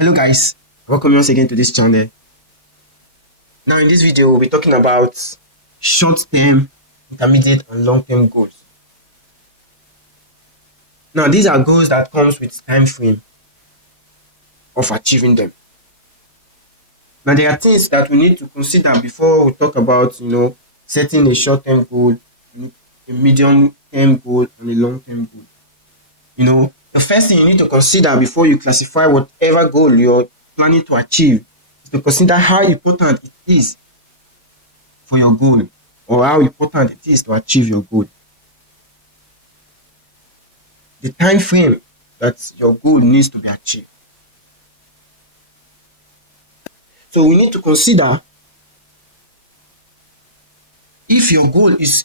Hello guys, welcome once again to this channel. Now in this video we'll be talking about short-term, intermediate and long-term goals. Now these are goals that comes with time frame of achieving them. Now there are things that we need to consider before we talk about setting a short-term goal, a medium-term goal and a long-term goal. The first thing you need to consider before you classify whatever goal you're planning to achieve is to consider how important it is for your goal or how important it is to achieve your goal. The time frame that your goal needs to be achieved. So we need to consider if your goal is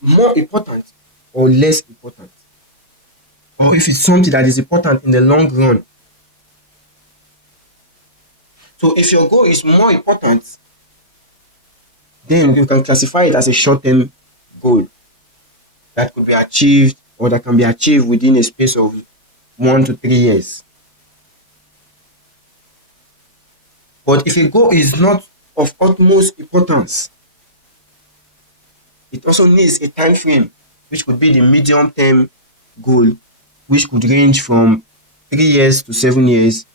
more important or less important, or if it's something that is important in the long run. So if your goal is more important, then you can classify it as a short-term goal that could be achieved or that can be achieved within a space of 1 to 3 years. But if a goal is not of utmost importance, it also needs a time frame, which could be the medium-term goal, which could range from 3 years to 7 years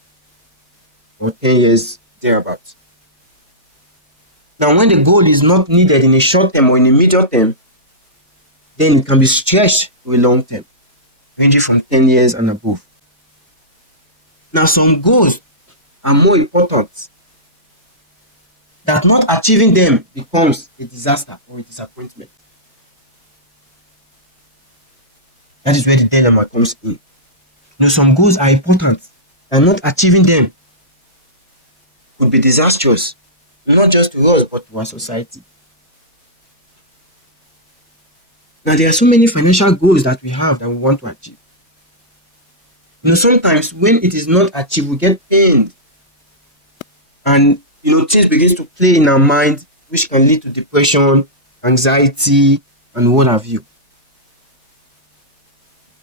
or 10 years thereabouts. Now, when the goal is not needed in a short term or in a medium term, then it can be stretched to a long term, ranging from 10 years and above. Now, some goals are more important that not achieving them becomes a disaster or a disappointment. That is where the dilemma comes in. Some goals are important and not achieving them could be disastrous, not just to us but to our society. Now, there are so many financial goals that we have that we want to achieve. Sometimes when it is not achieved, we get pained, and things begins to play in our mind, which can lead to depression, anxiety, and what have you.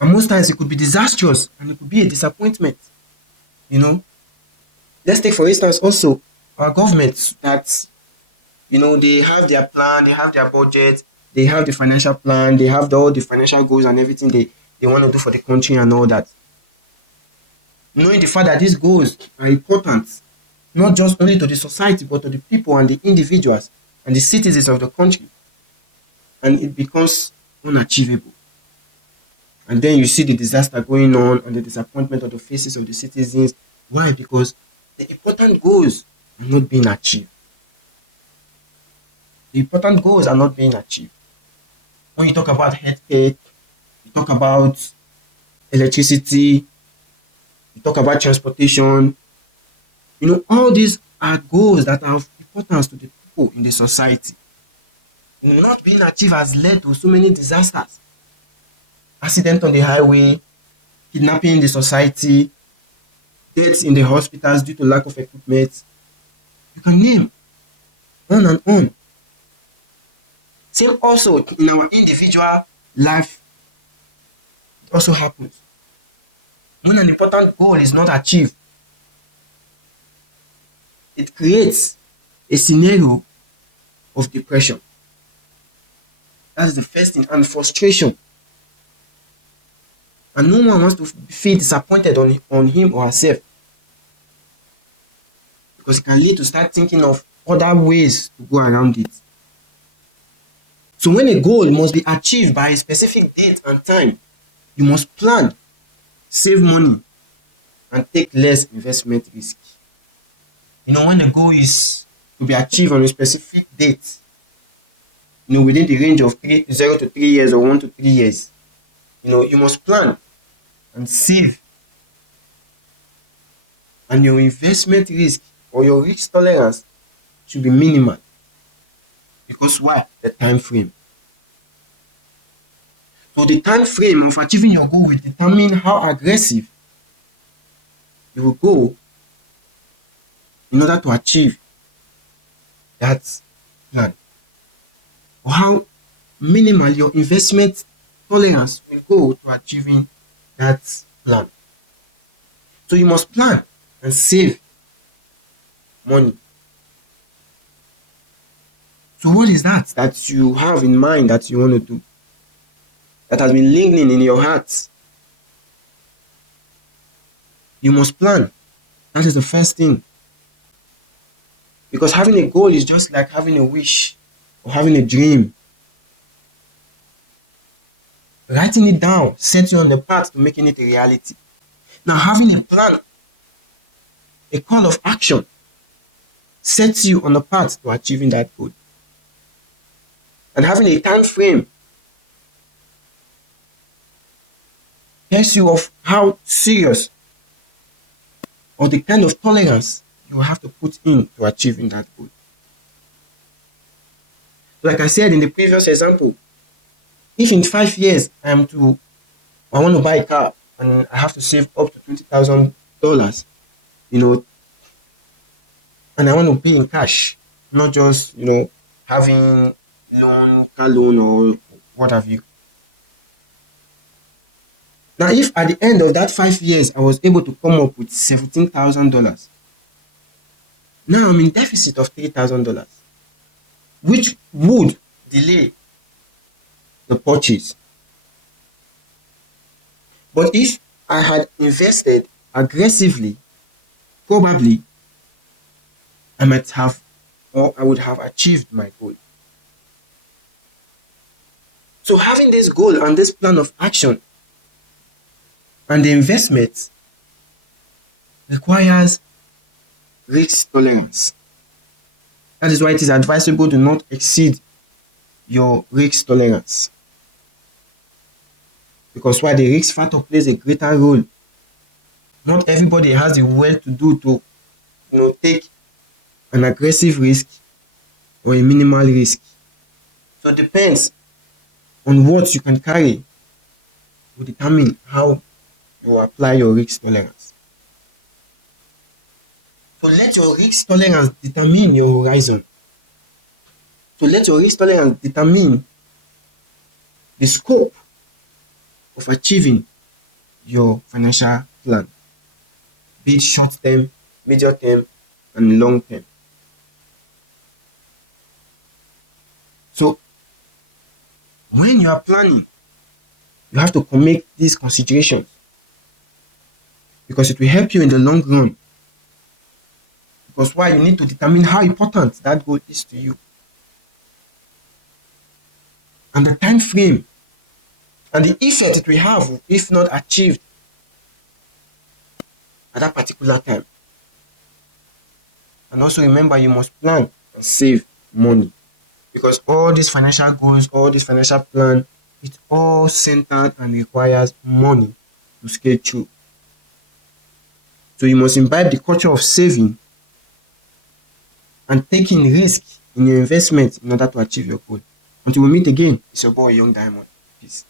And most times it could be disastrous and it could be a disappointment. Let's take for instance also our government that they have their plan, they have their budget, they have the financial plan, they have all the financial goals and everything they want to do for the country and all that. Knowing the fact that these goals are important, not just only to the society, but to the people and the individuals and the citizens of the country. And it becomes unachievable. And then you see the disaster going on and the disappointment on the faces of the citizens. Why? Because the important goals are not being achieved. The important goals are not being achieved. When you talk about healthcare, you talk about electricity, you talk about transportation, all these are goals that are of importance to the people in the society. Not being achieved has led to so many disasters. Accident on the highway, kidnapping in the society, deaths in the hospitals due to lack of equipment. You can name on and on. Same also in our individual life, it also happens. When an important goal is not achieved, it creates a scenario of depression. That's the first thing, and frustration. And no one wants to feel disappointed on him or herself, because it can lead to start thinking of other ways to go around it. So when a goal must be achieved by a specific date and time, you must plan, save money, and take less investment risk. When the goal is to be achieved on a specific date, within the range of 0 to 3 years or 1 to 3 years, you must plan and save. And your investment risk or your risk tolerance should be minimal. Because why? The time frame. So the time frame of achieving your goal will determine how aggressive you will go in order to achieve that plan, or how minimal your investment tolerance will go to achieving that plan. So you must plan and save money. So what is that you have in mind that you want to do? That has been lingering in your heart? You must plan. That is the first thing. Because having a goal is just like having a wish or having a dream. Writing it down sets you on the path to making it a reality. Now, having a plan, a call of action, sets you on the path to achieving that goal. And having a time frame tells you of how serious or the kind of tolerance you have to put in to achieving that goal. Like I said in the previous example, if in 5 years I want to buy a car and I have to save up to $20,000, and I want to pay in cash, not just having car loan or what have you. Now, if at the end of that 5 years I was able to come up with $17,000, now I'm in deficit of $3,000, which would delay the purchase. But if I had invested aggressively, probably I would have achieved my goal. So having this goal and this plan of action and the investment requires risk tolerance. That is why it is advisable to not exceed your risk tolerance. Because while the risk factor plays a greater role, not everybody has the will to do to take an aggressive risk or a minimal risk. So it depends on what you can carry will determine how you apply your risk tolerance. So let your risk tolerance determine your horizon. So let your risk tolerance determine the scope of achieving your financial plan, be it short term, medium term, and long term. So when you are planning, you have to make these considerations because it will help you in the long run. Because why? You need to determine how important that goal is to you, and the time frame and the effect it will have if not achieved at that particular time. And also remember, you must plan and save money, because all these financial goals, all this financial plan, it's all centered and requires money to scale through. So you must imbibe the culture of saving and taking risk in your investment in order to achieve your goal. Until we meet again, it's your boy Young Diamond. Peace.